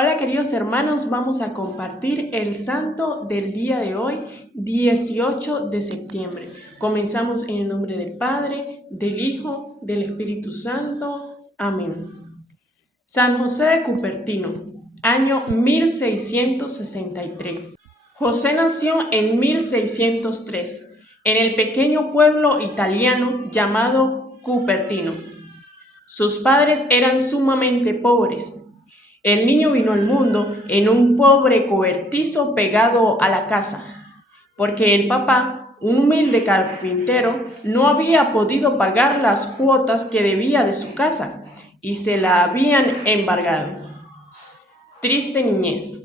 Hola queridos hermanos, vamos a compartir el santo del día de hoy, 18 de septiembre. Comenzamos en el nombre del Padre, del Hijo, del Espíritu Santo. Amén. San José de Cupertino, año 1663. José nació en 1603, en el pequeño pueblo italiano llamado Cupertino. Sus padres eran sumamente pobres. El niño vino al mundo en un pobre cobertizo pegado a la casa, porque el papá, un humilde carpintero, no había podido pagar las cuotas que debía de su casa y se la habían embargado. Triste niñez.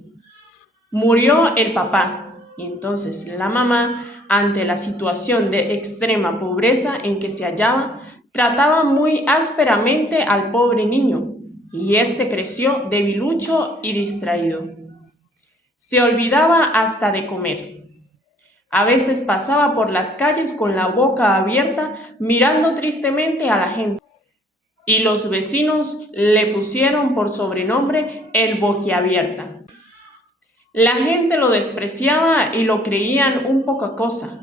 Murió el papá y entonces la mamá, ante la situación de extrema pobreza en que se hallaba, trataba muy ásperamente al pobre niño, y éste creció debilucho y distraído. Se olvidaba hasta de comer. A veces pasaba por las calles con la boca abierta, mirando tristemente a la gente, y los vecinos le pusieron por sobrenombre el boquiabierta. La gente lo despreciaba y lo creían un poca cosa,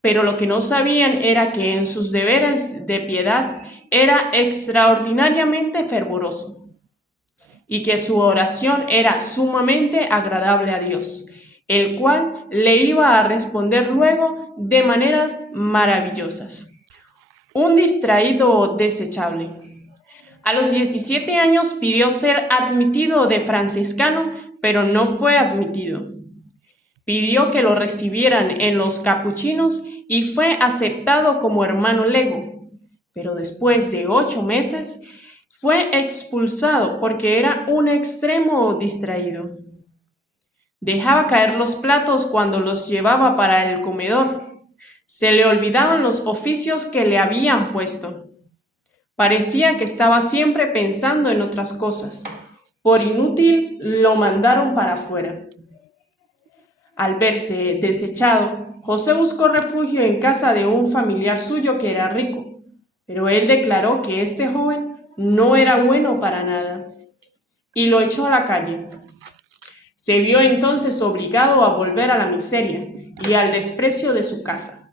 pero lo que no sabían era que en sus deberes de piedad era extraordinariamente fervoroso y que su oración era sumamente agradable a Dios, el cual le iba a responder luego de maneras maravillosas. Un distraído desechable. A los 17 años pidió ser admitido de franciscano, pero no fue admitido. Pidió que lo recibieran en los capuchinos y fue aceptado como hermano lego, pero después de 8 meses fue expulsado porque era un extremo distraído. Dejaba caer los platos cuando los llevaba para el comedor. Se le olvidaban los oficios que le habían puesto. Parecía que estaba siempre pensando en otras cosas. Por inútil lo mandaron para afuera. Al verse desechado, José buscó refugio en casa de un familiar suyo que era rico, pero él declaró que este joven no era bueno para nada y lo echó a la calle. Se vio entonces obligado a volver a la miseria y al desprecio de su casa.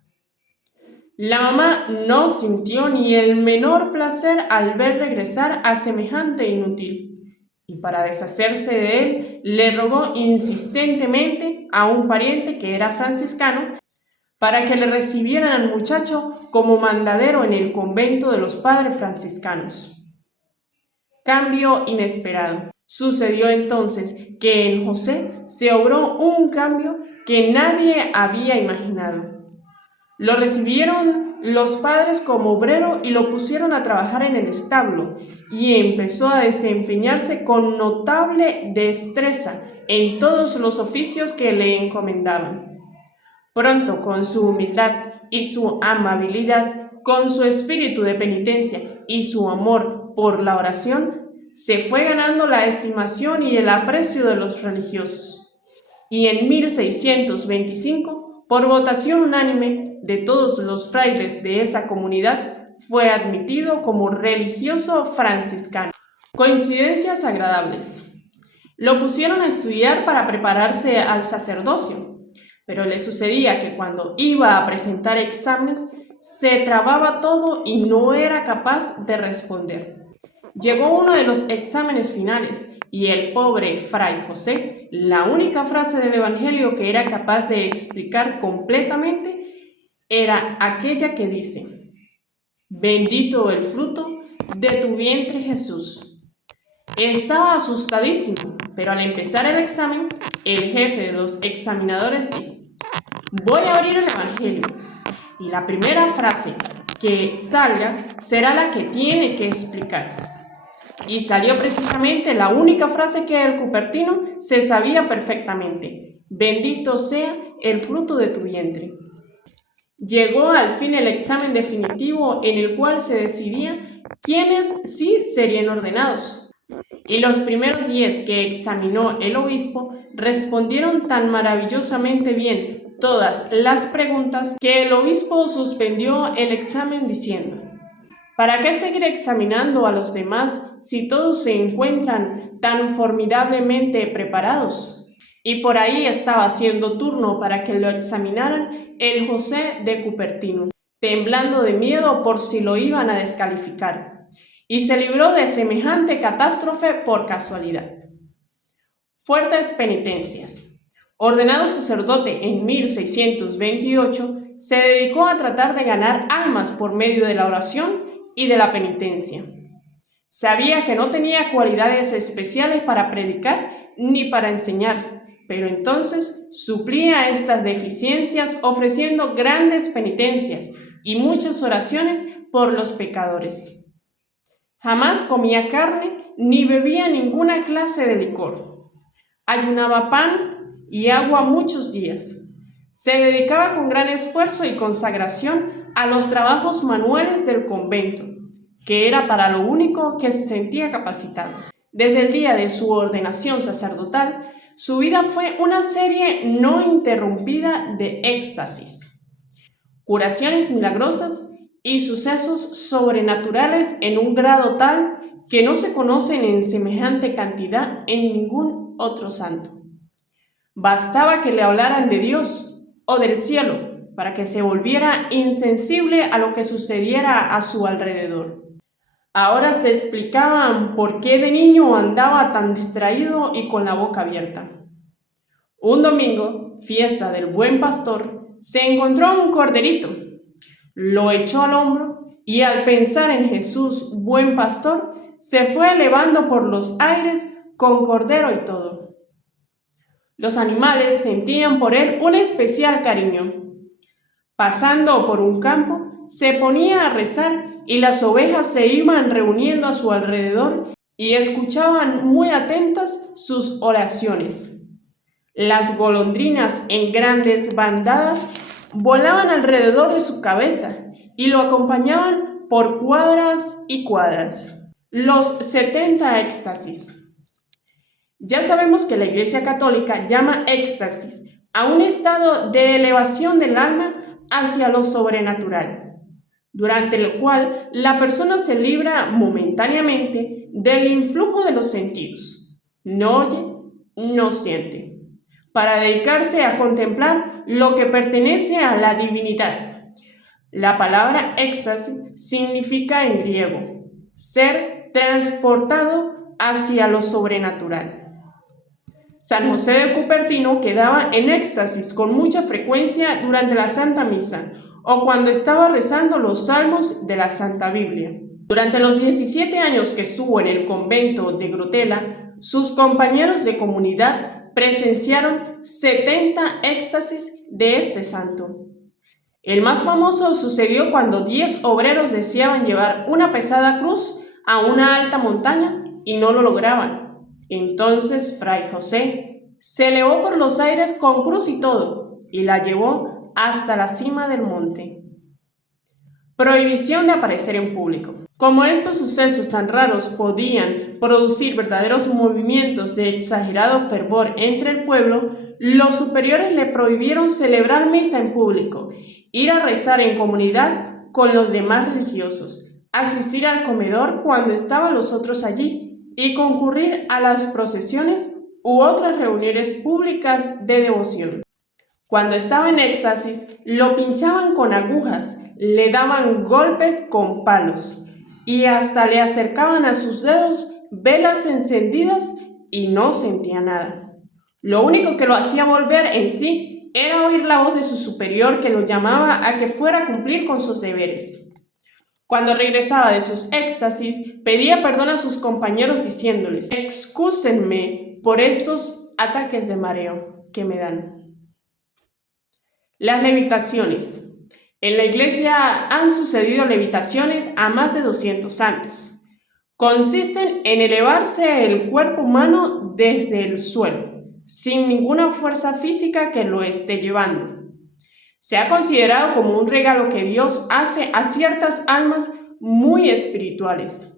La mamá no sintió ni el menor placer al ver regresar a semejante inútil, y para deshacerse de él le rogó insistentemente a un pariente que era franciscano para que le recibieran al muchacho como mandadero en el convento de los padres franciscanos. Cambio inesperado. Sucedió entonces que en José se obró un cambio que nadie había imaginado. Lo recibieron los padres como obrero y lo pusieron a trabajar en el establo, y empezó a desempeñarse con notable destreza en todos los oficios que le encomendaban. Pronto, con su humildad y su amabilidad, con su espíritu de penitencia y su amor por la oración, se fue ganando la estimación y el aprecio de los religiosos. Y en 1625, por votación unánime de todos los frailes de esa comunidad, fue admitido como religioso franciscano. Coincidencias agradables. Lo pusieron a estudiar para prepararse al sacerdocio, pero le sucedía que cuando iba a presentar exámenes se trababa todo y no era capaz de responder. Llegó uno de los exámenes finales y el pobre fray José, la única frase del Evangelio que era capaz de explicar completamente era aquella que dice: bendito el fruto de tu vientre, Jesús. Estaba asustadísimo, pero al empezar el examen, el jefe de los examinadores dijo: voy a abrir el Evangelio y la primera frase que salga será la que tiene que explicar. Y salió precisamente la única frase que el cupertino se sabía perfectamente: bendito sea el fruto de tu vientre. Llegó al fin el examen definitivo en el cual se decidía quiénes sí serían ordenados. Y los primeros 10 que examinó el obispo respondieron tan maravillosamente bien todas las preguntas que el obispo suspendió el examen diciendo: ¿Para qué seguir examinando a los demás si todos se encuentran tan formidablemente preparados? Y por ahí estaba haciendo turno para que lo examinaran el José de Cupertino, temblando de miedo por si lo iban a descalificar, y se libró de semejante catástrofe por casualidad. Fuertes penitencias. Ordenado sacerdote en 1628, se dedicó a tratar de ganar almas por medio de la oración y de la penitencia. Sabía que no tenía cualidades especiales para predicar ni para enseñar, pero entonces suplía estas deficiencias ofreciendo grandes penitencias y muchas oraciones por los pecadores. Jamás comía carne ni bebía ninguna clase de licor. Ayunaba pan y agua muchos días. Se dedicaba con gran esfuerzo y consagración a los trabajos manuales del convento, que era para lo único que se sentía capacitado. Desde el día de su ordenación sacerdotal, su vida fue una serie no interrumpida de éxtasis, curaciones milagrosas y sucesos sobrenaturales en un grado tal que no se conocen en semejante cantidad en ningún otro santo. Bastaba que le hablaran de Dios o del cielo para que se volviera insensible a lo que sucediera a su alrededor. Ahora se explicaban por qué de niño andaba tan distraído y con la boca abierta. Un domingo, fiesta del Buen Pastor, se encontró un corderito, lo echó al hombro y al pensar en Jesús, Buen Pastor, se fue elevando por los aires con cordero y todo. Los animales sentían por él un especial cariño. Pasando por un campo, se ponía a rezar y las ovejas se iban reuniendo a su alrededor y escuchaban muy atentas sus oraciones. Las golondrinas en grandes bandadas volaban alrededor de su cabeza y lo acompañaban por cuadras y cuadras. Los 70 éxtasis. Ya sabemos que la Iglesia Católica llama éxtasis a un estado de elevación del alma hacia lo sobrenatural, durante el cual la persona se libra momentáneamente del influjo de los sentidos. No oye, no siente, para dedicarse a contemplar lo que pertenece a la divinidad. La palabra éxtasis significa en griego ser transportado hacia lo sobrenatural. San José de Cupertino quedaba en éxtasis con mucha frecuencia durante la Santa Misa o cuando estaba rezando los salmos de la Santa Biblia. Durante los 17 años que estuvo en el convento de Grotela, sus compañeros de comunidad presenciaron 70 éxtasis de este santo. El más famoso sucedió cuando 10 obreros deseaban llevar una pesada cruz a una alta montaña y no lo lograban. Entonces Fray José se elevó por los aires con cruz y todo y la llevó hasta la cima del monte. Prohibición de aparecer en público. Como estos sucesos tan raros podían producir verdaderos movimientos de exagerado fervor entre el pueblo, los superiores le prohibieron celebrar misa en público, ir a rezar en comunidad con los demás religiosos, asistir al comedor cuando estaban los otros allí y concurrir a las procesiones u otras reuniones públicas de devoción. Cuando estaba en éxtasis, lo pinchaban con agujas, le daban golpes con palos y hasta le acercaban a sus dedos velas encendidas y no sentía nada. Lo único que lo hacía volver en sí era oír la voz de su superior que lo llamaba a que fuera a cumplir con sus deberes. Cuando regresaba de sus éxtasis, pedía perdón a sus compañeros diciéndoles: excúsenme por estos ataques de mareo que me dan. Las levitaciones. En la iglesia han sucedido levitaciones a más de 200 santos. Consisten en elevarse el cuerpo humano desde el suelo, sin ninguna fuerza física que lo esté llevando. Se ha considerado como un regalo que Dios hace a ciertas almas muy espirituales.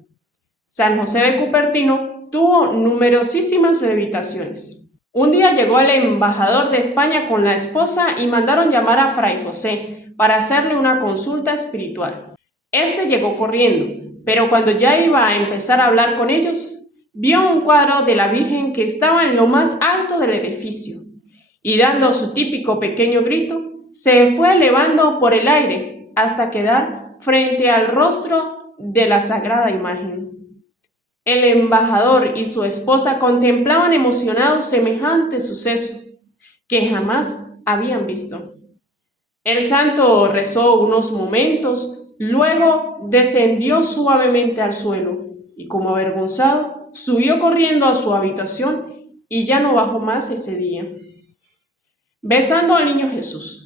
San José de Cupertino tuvo numerosísimas levitaciones. Un día llegó el embajador de España con la esposa y mandaron llamar a Fray José para hacerle una consulta espiritual. Este llegó corriendo, pero cuando ya iba a empezar a hablar con ellos, vio un cuadro de la Virgen que estaba en lo más alto del edificio, y dando su típico pequeño grito, se fue elevando por el aire hasta quedar frente al rostro de la sagrada imagen. El embajador y su esposa contemplaban emocionados semejante suceso que jamás habían visto. El santo rezó unos momentos, luego descendió suavemente al suelo y, como avergonzado, subió corriendo a su habitación y ya no bajó más ese día. Besando al niño Jesús.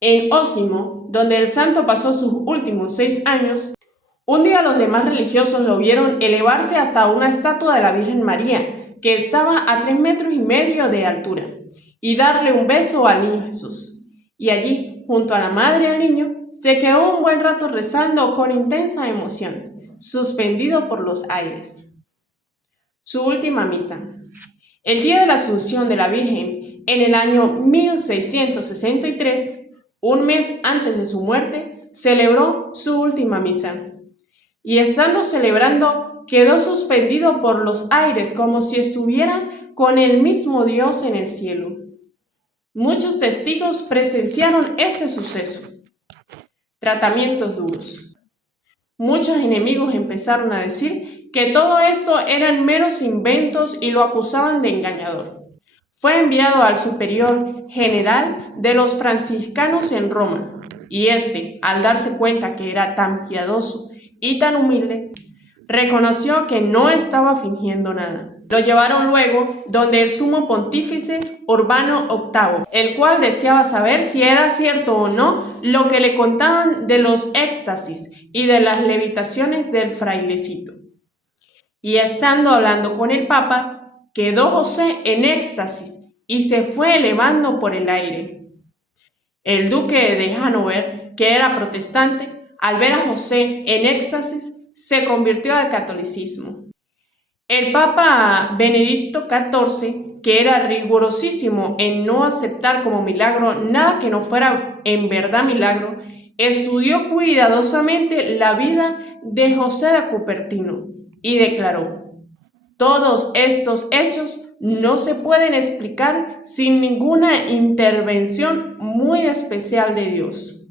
En Osimo, donde el santo pasó sus últimos 6 años, un día los demás religiosos lo vieron elevarse hasta una estatua de la Virgen María, que estaba a 3,5 metros de altura, y darle un beso al niño Jesús. Y allí, junto a la madre y al niño, se quedó un buen rato rezando con intensa emoción, suspendido por los aires. Su última misa. El día de la Asunción de la Virgen, en el año 1663, un mes antes de su muerte, celebró su última misa. Y estando celebrando, quedó suspendido por los aires como si estuviera con el mismo Dios en el cielo. Muchos testigos presenciaron este suceso. Tratamientos duros. Muchos enemigos empezaron a decir que todo esto eran meros inventos y lo acusaban de engañador. Fue enviado al superior general de los franciscanos en Roma, y este, al darse cuenta que era tan piadoso y tan humilde, reconoció que no estaba fingiendo nada. Lo llevaron luego donde el sumo pontífice Urbano VIII, el cual deseaba saber si era cierto o no lo que le contaban de los éxtasis y de las levitaciones del frailecito. Y estando hablando con el Papa, quedó José en éxtasis y se fue elevando por el aire. El duque de Hannover, que era protestante, al ver a José en éxtasis, se convirtió al catolicismo. El Papa Benedicto XIV, que era rigurosísimo en no aceptar como milagro nada que no fuera en verdad milagro, estudió cuidadosamente la vida de José de Cupertino y declaró: todos estos hechos no se pueden explicar sin ninguna intervención muy especial de Dios.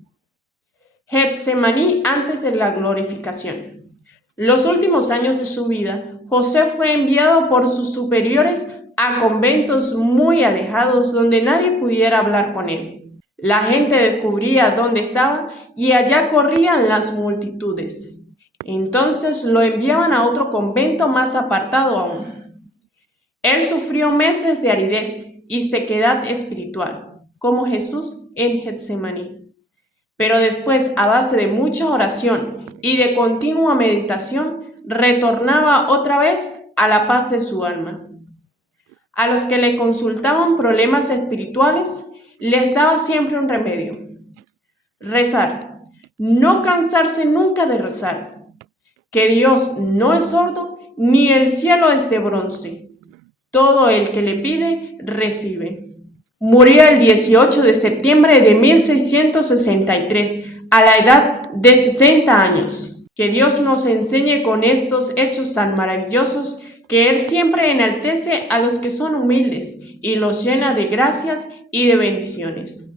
Getsemaní antes de la glorificación. Los últimos años de su vida, José fue enviado por sus superiores a conventos muy alejados donde nadie pudiera hablar con él. La gente descubría dónde estaba y allá corrían las multitudes. Entonces lo enviaban a otro convento más apartado aún. Él sufrió meses de aridez y sequedad espiritual, como Jesús en Getsemaní. Pero después, a base de mucha oración y de continua meditación, retornaba otra vez a la paz de su alma. A los que le consultaban problemas espirituales, les daba siempre un remedio: rezar, no cansarse nunca de rezar, que Dios no es sordo ni el cielo es de bronce. Todo el que le pide, recibe. Murió el 18 de septiembre de 1663, a la edad de 60 años. Que Dios nos enseñe con estos hechos tan maravillosos que Él siempre enaltece a los que son humildes y los llena de gracias y de bendiciones.